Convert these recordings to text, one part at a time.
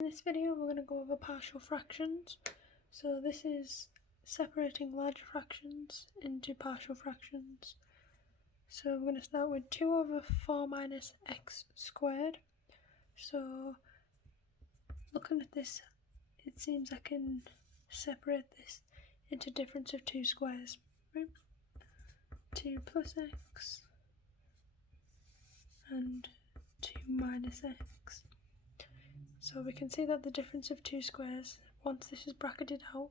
In this video we're going to go over partial fractions. So this is separating large fractions into partial fractions. So we're going to start with 2 over 4 minus x squared. So looking at this, it seems I can separate this into difference of 2 squares. Right? 2 plus x and 2 minus x. So we can see that the difference of 2 squares, once this is bracketed out,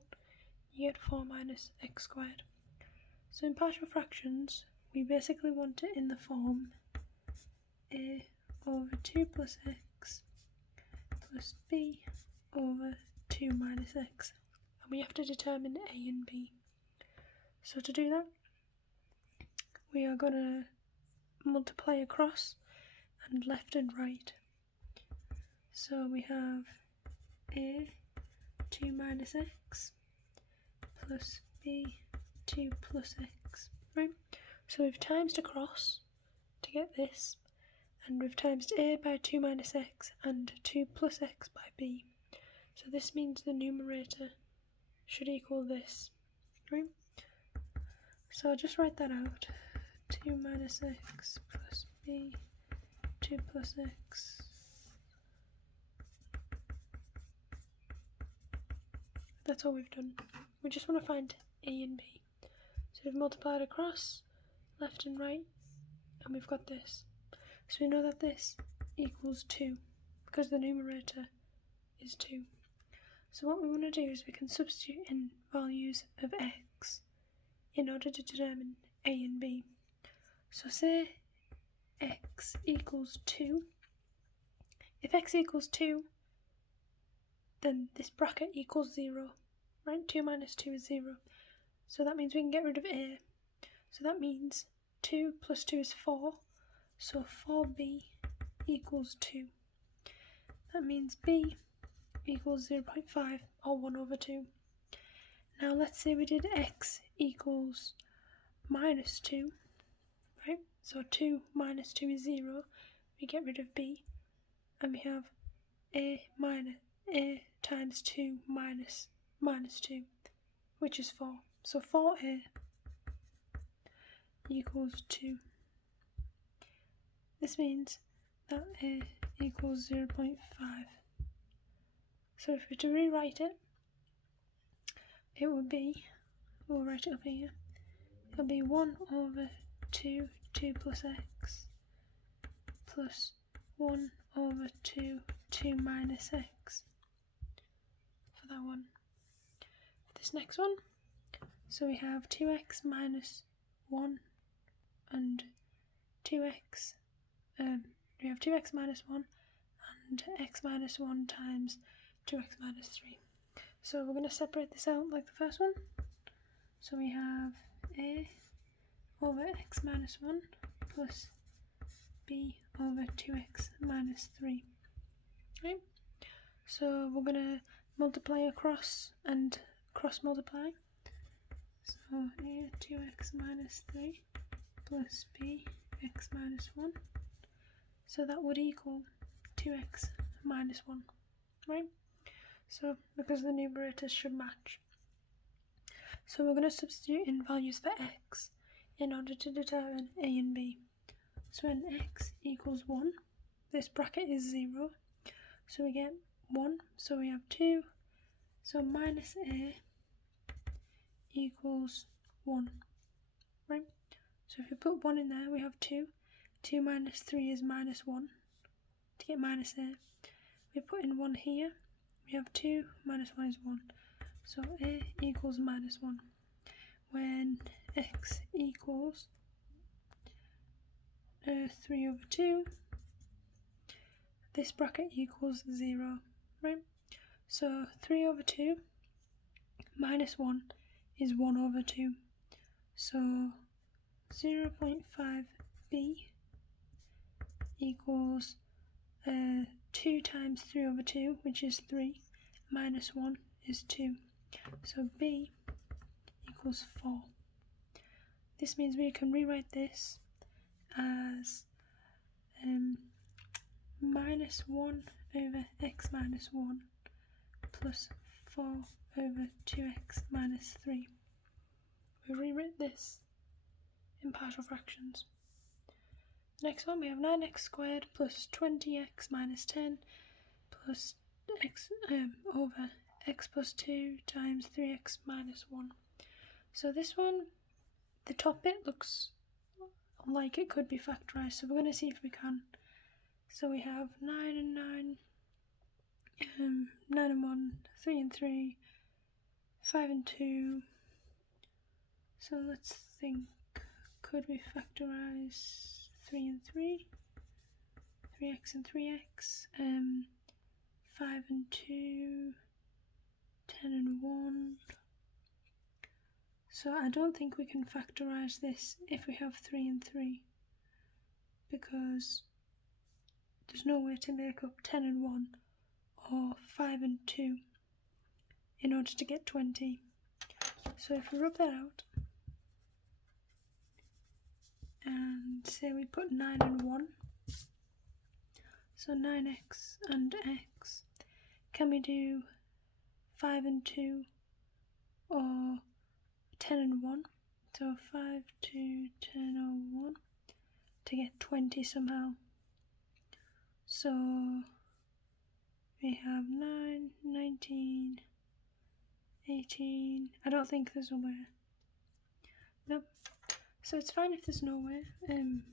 you get 4 minus x squared. So in partial fractions, we basically want it in the form a over 2 plus x plus b over 2 minus x. And we have to determine a and b. So to do that, we are going to multiply across and left and right. So we have a 2 minus x plus b 2 plus x, right? So we've timesed across to get this, and we've timesed a by 2 minus x and 2 plus x by b. So this means the numerator should equal this, right? So I'll just write that out. 2 minus x plus b 2 plus x. That's all we've done. We just want to find a and b. So we've multiplied across, left and right, and we've got this. So we know that this equals 2, because the numerator is 2. So what we want to do is we can substitute in values of x in order to determine a and b. So say x equals 2. If x equals 2, then this bracket equals 0, right? 2 minus 2 is 0. So that means we can get rid of a. So that means 2 plus 2 is 4. So 4b equals 2. That means b equals 0.5 or 1 over 2. Now let's say we did x equals minus 2, right? So 2 minus 2 is 0. We get rid of b, and we have a times 2 minus 2, which is 4. So 4a equals 2. This means that a equals 0.5. So if we were to rewrite it, it would be, we'll write it up here, it'll be 1 over 2 plus x plus 1 over 2 minus x for that one. For this next one, so we have 2x minus 1 and 2x, we have 2x minus 1 and x minus 1 times 2x minus 3. So we're going to separate this out like the first one. So we have a over x minus 1 plus b over 2x minus 3. Right? So we're going to multiply across and cross multiply. So a 2x minus 3 plus b x minus 1. So that would equal 2x minus 1. Right? So because the numerators should match. So we're going to substitute in values for x in order to determine a and b. So when x equals 1, this bracket is 0. So we get 1. So we have 2. So minus a equals 1. Right? So if we put 1 in there, we have 2. 2 minus 3 is minus 1. To get minus a, we put in 1 here. We have 2 minus 1 is 1. So a equals minus 1. When x equals 3 over 2, this bracket equals 0, right? So 3 over 2 minus 1 is 1 over 2. So 0.5b equals 2 times 3 over 2, which is 3, minus 1 is 2. So b equals 4. This means we can rewrite this as minus 1 over x minus 1 plus 4 over 2x minus 3. We rewrite this in partial fractions. Next one, we have 9x squared plus 20x minus 10 plus x over x plus 2 times 3x minus 1. So this one, the top bit looks like it could be factorised, so we're going to see if we can. So we have 9 and 9, 9 and 1, 3 and 3, 5 and 2. So let's think, could we factorise 3 and 3, 3x and 3x, 5 and 2, 10 and 1. So I don't think we can factorise this if we have 3 and 3, because there's no way to make up 10 and 1 or 5 and 2 in order to get 20. So if we rub that out and say we put 9 and 1, so 9x and x, can we do 5 and 2 or 10 and 1? So 5, 2, 10 or 1 to get 20 somehow. So we have 9, 19, 18. I don't think there's a way. Nope. So it's fine if there's no way,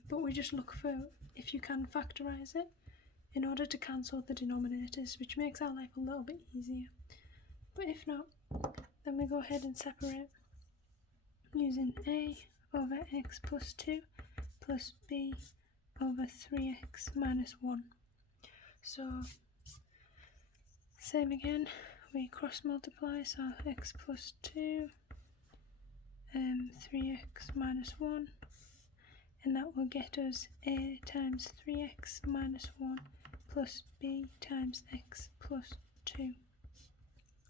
but we just look for if you can factorise it in order to cancel the denominators, which makes our life a little bit easier. But if not, then we go ahead and separate using a over x plus 2 plus b over 3x minus 1. So same again, we cross multiply, so x plus 2, 3x minus 1, and that will get us a times 3x minus 1 plus b times x plus 2.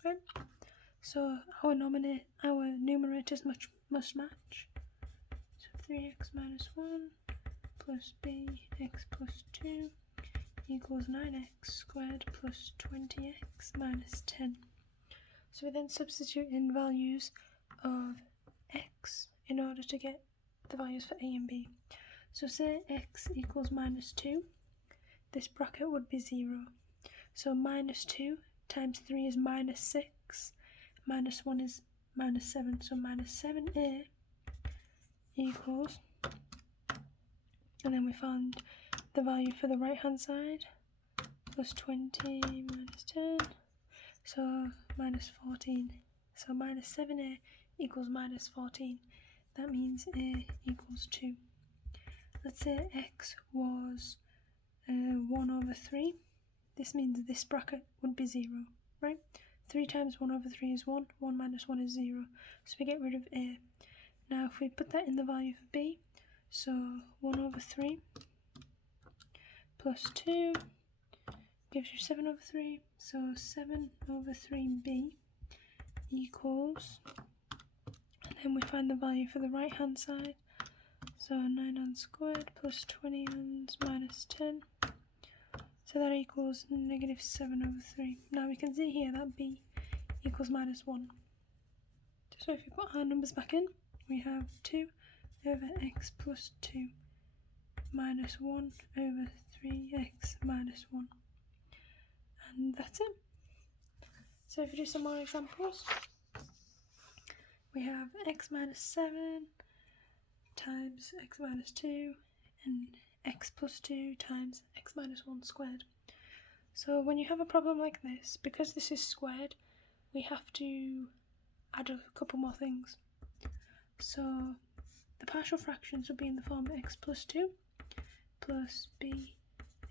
Right? So our numerators must match. So 3x minus 1 plus b x plus 2 equals 9x squared plus 20x minus 10. So we then substitute in values of x in order to get the values for a and b. So say x equals minus 2, this bracket would be 0. So minus 2 times 3 is minus 6, minus 1 is minus 7, so minus 7a equals, and then we found the value for the right hand side, plus 20 minus 10, so minus 14. So minus 7a equals minus 14. That means a equals 2. Let's say x was 1 over 3. This means this bracket would be 0, right? 3 times 1 over 3 is 1. 1 minus 1 is 0. So we get rid of a. Now if we put that in the value for b, so 1 over 3 plus 2 gives you 7 over 3. So 7 over 3b equals, and then we find the value for the right hand side. So 9n squared plus 20n minus 10. So that equals negative 7 over 3. Now we can see here that b equals minus 1. So if we put our numbers back in, we have 2 over x plus 2 minus 1 over 3x minus 1. And that's it. So if we do some more examples, we have x minus 7 times x minus 2 and x plus 2 times x minus 1 squared. So when you have a problem like this, because this is squared, we have to add a couple more things. So the partial fractions will be in the form of x plus 2 plus b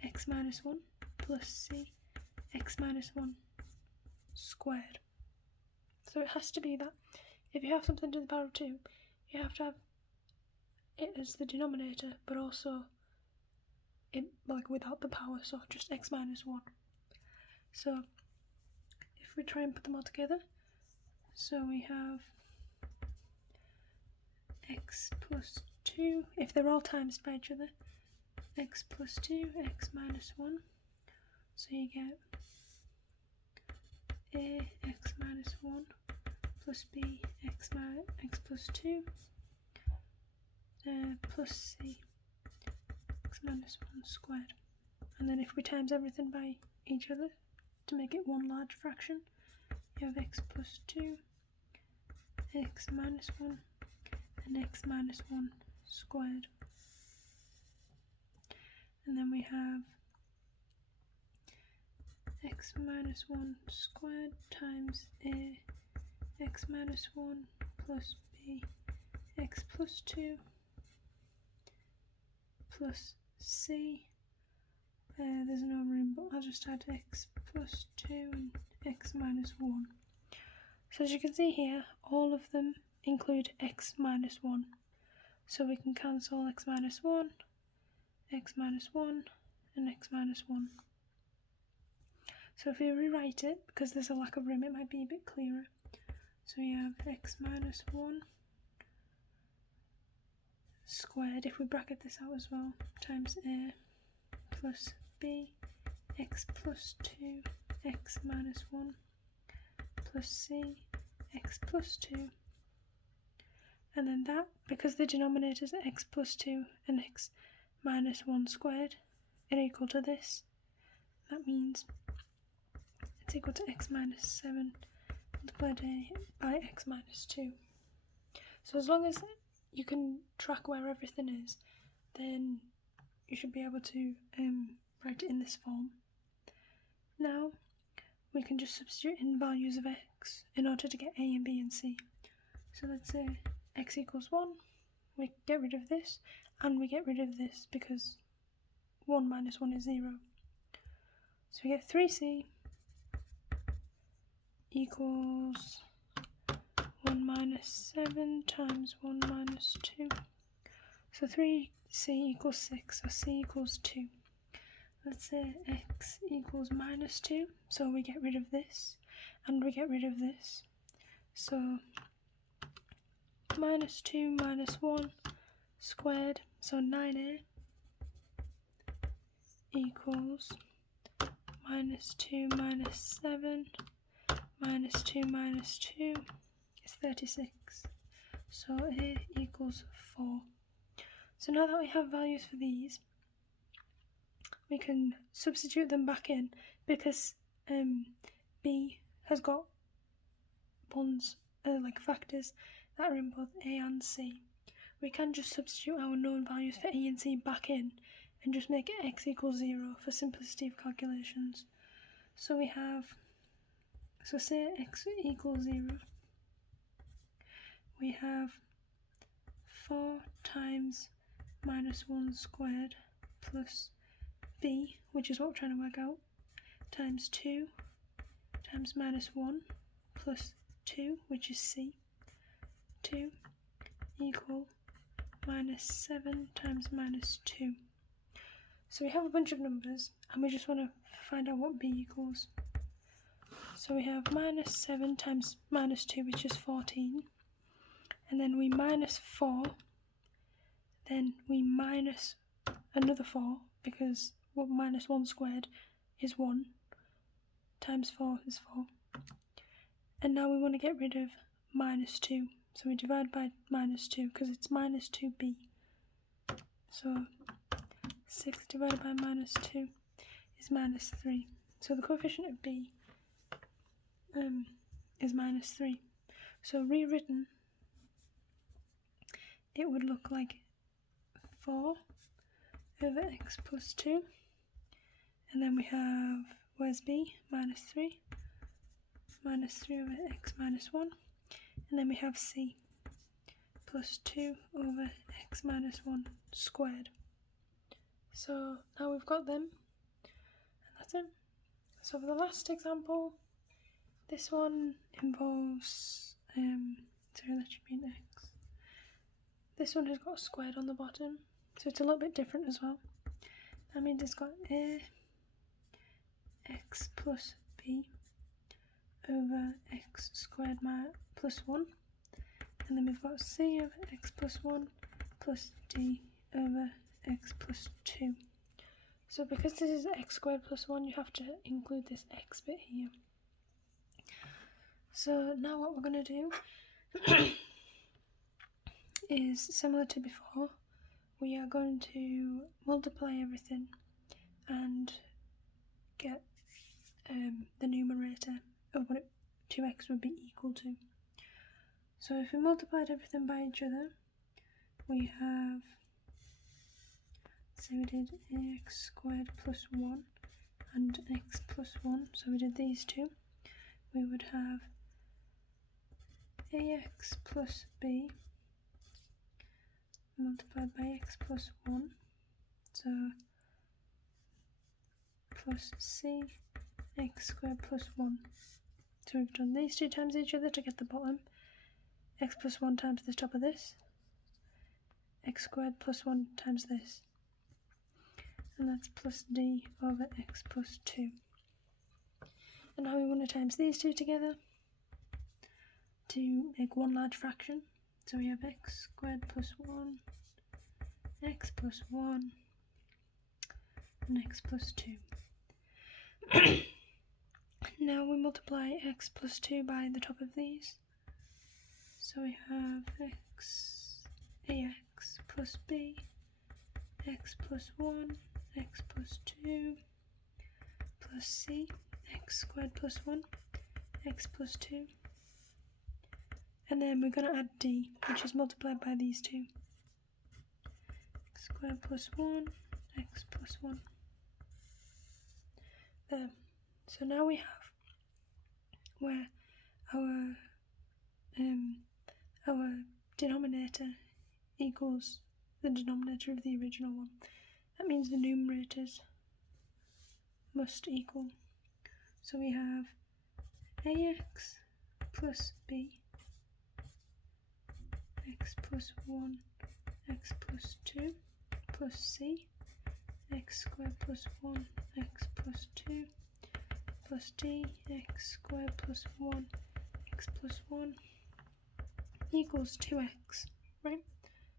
x minus 1 plus c x minus 1 squared. So it has to be that if you have something to the power of 2, you have to have it as the denominator, but also it like without the power, so just x minus 1. So if we try and put them all together, so we have x plus 2, if they're all times by each other, x plus 2, x minus 1 So you get a x minus 1 plus b x plus 2 plus c x minus 1 squared. And then if we times everything by each other to make it one large fraction, you have x plus 2, x minus 1, and x minus 1 squared. And then we have x minus 1 squared times a x minus 1 plus b x plus 2 plus c. There's no room, but I'll just add x plus 2 and x minus 1. So as you can see here, all of them include x minus 1. So we can cancel x minus 1, x minus 1, and x minus 1. So if we rewrite it, because there's a lack of room, it might be a bit clearer. So we have x minus 1 squared, if we bracket this out as well, times a plus b x plus 2 x minus 1 plus c x plus 2. And then that, because the denominator is x plus 2 and x minus 1 squared, are equal to this. That means it's equal to x minus 7 multiplied by x minus 2. So as long as you can track where everything is, then you should be able to write it in this form. Now we can just substitute in values of x in order to get a and b and c. So let's say x equals 1, we get rid of this, and we get rid of this because 1 minus 1 is 0. So we get 3c equals 1 minus 7 times 1 minus 2. So 3c equals 6, so c equals 2. Let's say x equals minus 2, so we get rid of this, and we get rid of this. So minus 2 minus 1 squared, so 9a equals minus 2 minus 7 minus 2 minus 2 is 36. So a equals 4. So now that we have values for these, we can substitute them back in because b has got ones, like factors that are in both a and c. We can just substitute our known values for a and c back in and just make it x equals 0 for simplicity of calculations. So we have, so say x equals 0, we have 4 times minus 1 squared plus b, which is what we're trying to work out, times 2 times minus 1 plus 2, which is c, 2 equal minus 7 times minus 2. So we have a bunch of numbers and we just want to find out what b equals. So we have minus 7 times minus 2, which is 14, and then we minus 4, then we minus another 4 because minus 1 squared is 1, times 4 is 4. And now we want to get rid of minus 2, so we divide by minus 2 because it's minus 2b. So 6 divided by minus 2 is minus 3. So the coefficient of b is minus 3. So rewritten, it would look like 4 over x plus 2, and then we have, where's b? Minus 3 over x minus 1, and then we have c plus 2 over x minus 1 squared. So now we've got them, and that's it. So for the last example, this one involves, sorry, that should be an x. This one has got a squared on the bottom, so it's a little bit different as well. That means it's got a x plus b over x squared plus 1, and then we've got c over x plus 1 plus d over x plus 2. So because this is x squared plus 1, you have to include this x bit here. So now what we're going to do is similar to before. We are going to multiply everything and get the numerator of what 2x would be equal to. So if we multiplied everything by each other, we have, say we did ax squared plus 1 and x plus 1, so we did these two, we would have ax plus b multiplied by x plus 1, so plus c x squared plus 1. So we've done these two times each other to get the bottom. X plus 1 times the top of this. X squared plus 1 times this. And that's plus d over x plus 2. And now we want to times these two together to make one large fraction. So we have x squared plus 1, x plus 1, and x plus 2. Now we multiply x plus 2 by the top of these. So we have ax plus b, x plus 1, x plus 2, plus c, x squared plus 1, x plus 2. And then we're going to add d, which is multiplied by these two. X squared plus 1, x plus 1. There. So now we have where our denominator equals the denominator of the original one. That means the numerators must equal. So we have ax plus b, x plus 1, x plus 2, plus c, x squared plus 1, x plus 2, plus d, x squared plus 1, x plus 1 equals 2x, right?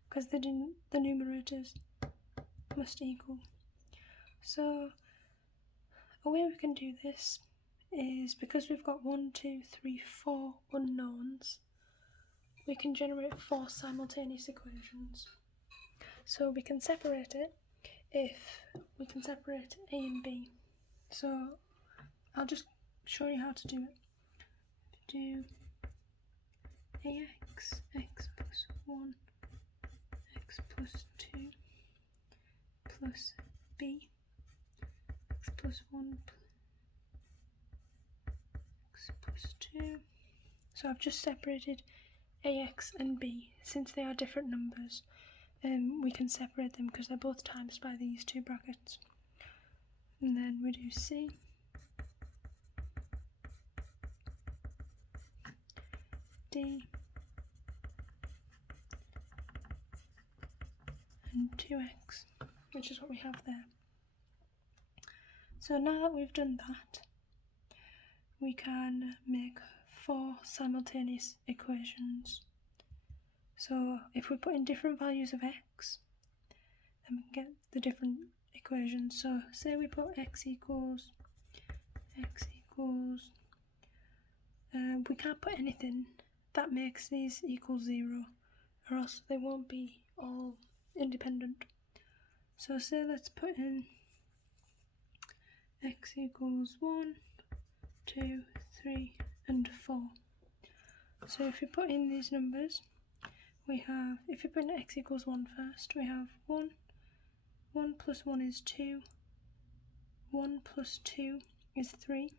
Because the numerators must equal. So a way we can do this is, because we've got 1, 2, 3, 4 unknowns, we can generate 4 simultaneous equations. So we can separate it if we can separate a and b. So I'll just show you how to do it. Do ax, x plus 1, x plus 2, plus b, x plus 1, x plus 2. So I've just separated ax and b. Since they are different numbers, we can separate them because they're both times by these two brackets. And then we do c, d, and 2x, which is what we have there. So now that we've done that, we can make 4 simultaneous equations. So if we put in different values of x, then we can get the different equations. So say we put x equals, we can't put anything that makes these equal 0, or else they won't be all independent. So say let's put in x equals 1, 2, 3, and 4. So if we put in these numbers, we have, if we put in x equals 1 first, we have 1 plus 1 is 2, 1 plus 2 is 3,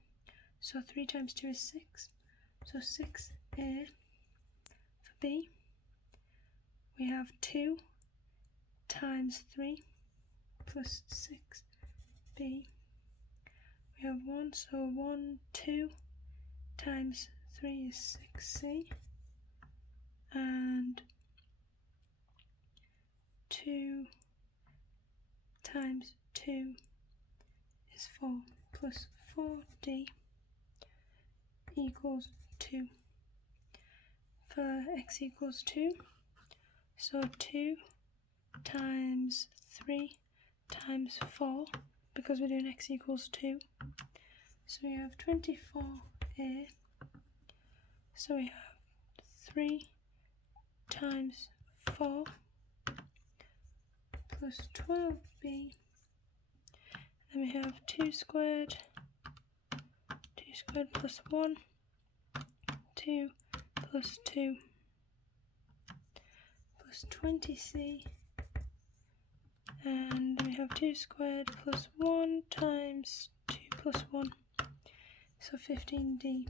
so 3 times 2 is 6, so 6a. For b, we have 2 times 3 plus 6b. We have 1, so 1, 2 times 3 is 6c, and 2 times 2 is 4, plus 4d equals 2. For x equals 2, so 2 times 3 times 4, because we're doing x equals 2. So we have 24a, so we have 3 times 4 plus 12b, then we have 2 squared plus 1, 2 plus 2 plus 20c, and we have 2 squared plus 1 times 2 plus 1, so 15d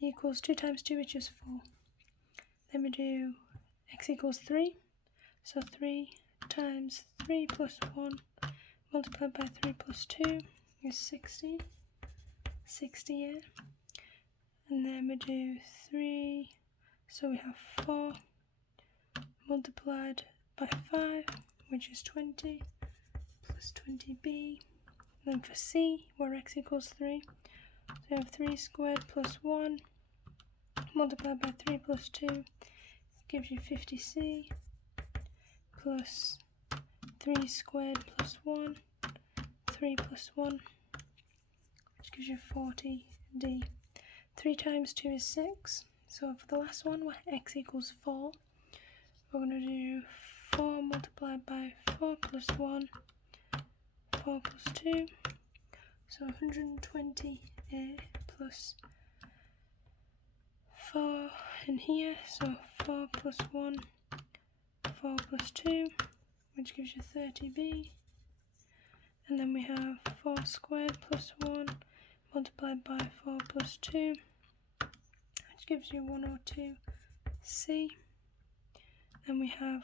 equals 2 times 2, which is 4. Then we do x equals 3, so 3 times 3 plus 1 multiplied by 3 plus 2 is 60, 60a. And then we do 3, so we have 4 multiplied by 5, which is 20, plus 20b. And then for c, where x equals 3, so we have 3 squared plus 1 multiplied by 3 plus 2 gives you 50c, plus 3 squared plus 1, 3 plus 1, which gives you 40d. 3 times 2 is 6, so for the last one, where x equals 4, we're going to do 4 multiplied by 4 plus 1, 4 plus 2, so 120a plus 4 in here, so 4 plus 1, 4 plus 2, which gives you 30b, and then we have 4 squared plus 1 multiplied by 4 plus 2, which gives you 102c, then we have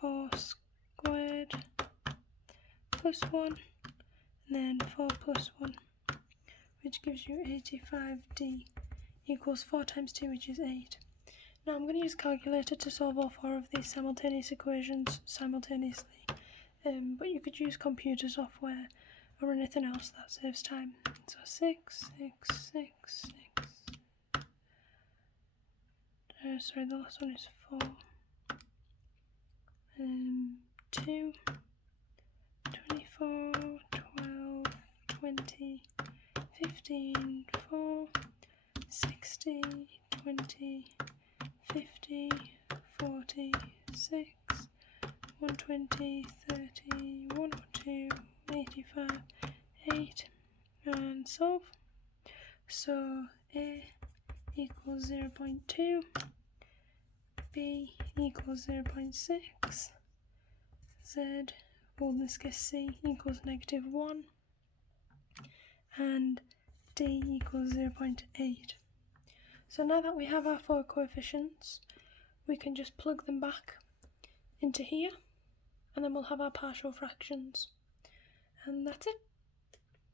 4 squared plus 1, and then 4 plus 1, which gives you 85d equals 4 times 2, which is 8. Now I'm going to use a calculator to solve all 4 of these simultaneous equations simultaneously, but you could use computer software or anything else that saves time. So 6, 6, 6, 6. Sorry, the last one is 4. 2, 24, 12, 20, 15, 4, 60, 20, 50, 40, 6, 120, 30, 102, 85, 8, and solve. So A equals 0.2, B equals 0.6, Z, well in this case C, equals -1, and D equals 0.8. So now that we have our 4 coefficients, we can just plug them back into here, and then we'll have our partial fractions. And that's it.